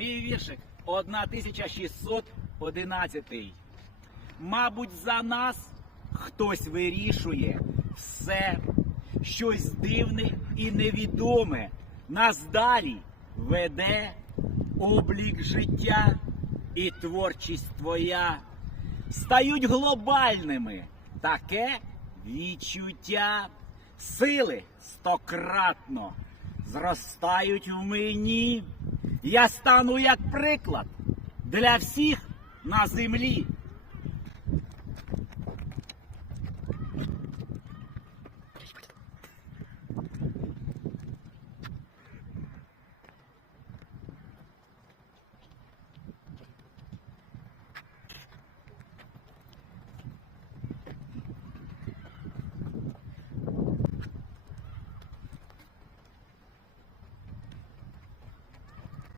Мій віршик 1611. Мабуть, за нас хтось вирішує все, щось дивне і невідоме. Нас далі веде облік життя і творчість твоя стають глобальними. Таке відчуття сили стократно зростають в мені. Я стану як приклад для всіх на землі.